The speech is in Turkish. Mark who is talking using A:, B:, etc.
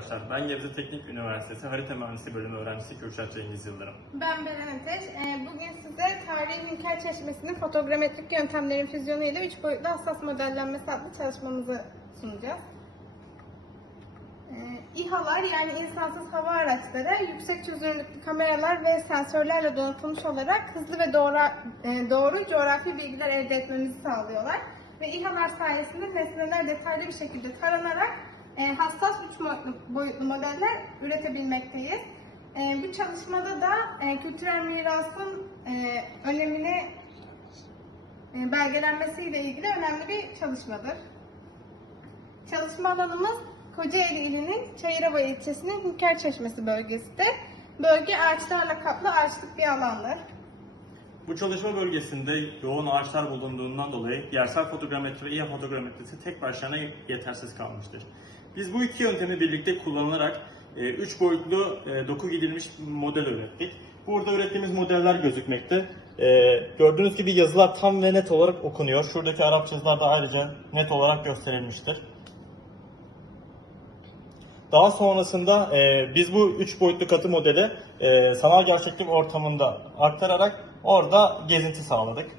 A: arkadaşlar. Ben Gebze Teknik Üniversitesi Harita Mühendisliği Bölümü öğrencisi Kürşat Cengiz Yıldırım.
B: Ben Beren Ateş. Ee, Bugün size tarihi Hünkar Çeşmesi'nin fotogrametrik yöntemlerin füzyonu ile 3 boyutlu hassas modellenmesi adlı çalışmamızı sunacağız. Ee, İHA'lar yani insansız hava araçları yüksek çözünürlüklü kameralar ve sensörlerle donatılmış olarak hızlı ve doğru, e, doğru coğrafi bilgiler elde etmemizi sağlıyorlar. Ve İHA'lar sayesinde nesneler detaylı bir şekilde taranarak hassas üç boyutlu, modeller üretebilmekteyiz. E, bu çalışmada da e, kültürel mirasın e, önemini e, belgelenmesiyle ilgili önemli bir çalışmadır. Çalışma alanımız Kocaeli ilinin Çayırova ilçesinin Hünkar Çeşmesi bölgesidir. Bölge ağaçlarla kaplı ağaçlık bir alandır.
A: Bu çalışma bölgesinde yoğun ağaçlar bulunduğundan dolayı yersel fotogrametri ve İHA fotogrametrisi tek başına yetersiz kalmıştır. Biz bu iki yöntemi birlikte kullanarak 3 boyutlu e, doku gidilmiş model ürettik. Burada ürettiğimiz modeller gözükmekte. E, Gördüğünüz gibi yazılar tam ve net olarak okunuyor. Şuradaki Arapça yazılar da ayrıca net olarak gösterilmiştir. Daha sonrasında e, biz bu 3 boyutlu katı modeli e, sanal gerçeklik ortamında aktararak orada gezinti sağladık.